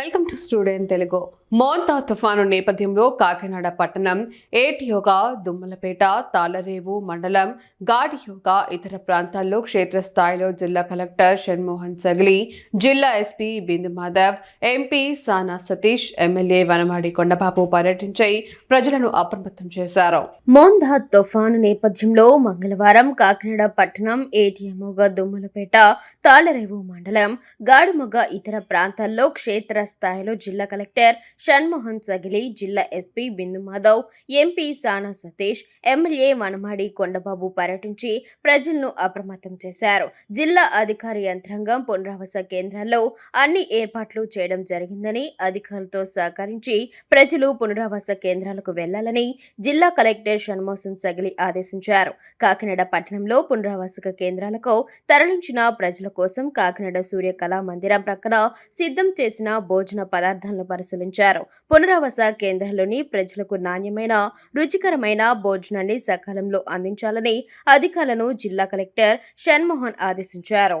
Welcome to student Telugu. Montha తుఫాను నేపథ్యంలో కాకినాడ పట్టణం ఏటియోగా దుమ్మలపేట తాళరేవు మండలం గాడియోగా ఇతర ప్రాంతాల్లో క్షేత్రస్థాయిలో జిల్లా కలెక్టర్ షణ్మోహన్ సగిలి జిల్లా SP Bindu Madhav MP Sana Satish MLA Vanamadi Kondababu పర్యటించి ప్రజలను అప్రమత్తం చేశారు. మోందా తుఫాను నేపథ్యంలో మంగళవారం కాకినాడ పట్టణం ఏటీఎంగా దుమ్మలపేట తాళరేవు మండలం గాడుమొగ ఇతర ప్రాంతాల్లో క్షేత్ర స్థాయిలో జిల్లా కలెక్టర్ షణ్మోహన్ సగిలి జిల్లా SP Bindu Madhav MP Sana Satish MLA Vanamadi Kondababu పర్యటించి ప్రజలను అప్రమత్తం చేశారు. జిల్లా అధికార యంత్రాంగం పునరావాస కేంద్రాల్లో అన్ని ఏర్పాట్లు చేయడం జరిగిందని అధికారులతో సహకరించి ప్రజలు పునరావాస కేంద్రాలకు వెళ్ళాలని జిల్లా కలెక్టర్ షణ్మోహన్ సగిలి ఆదేశించారు. కాకినాడ పట్టణంలో పునరావాసక కేంద్రాలకు తరలించిన ప్రజల కోసం కాకినాడ సూర్య కళా మందిరం ప్రక్కన సిద్ధం చేసిన భోజన భోజన పదార్థాలను పరిశీలించారు. పునరావాస కేంద్రాల్లోని ప్రజలకు నాణ్యమైన రుచికరమైన భోజనాన్ని సకాలంలో అందించాలని అధికారులను జిల్లా కలెక్టర్ షణ్మోహన్ ఆదేశించారు.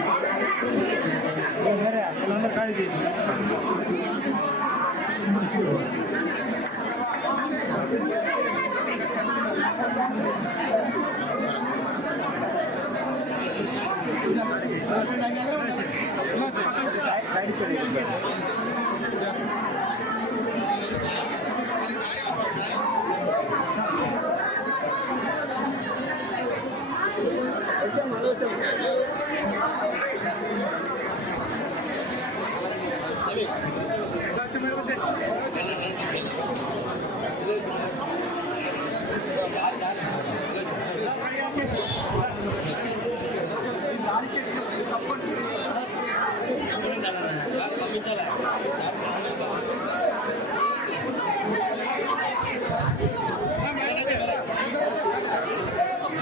साइड चले ऐसा मानो चल Doctor Miller,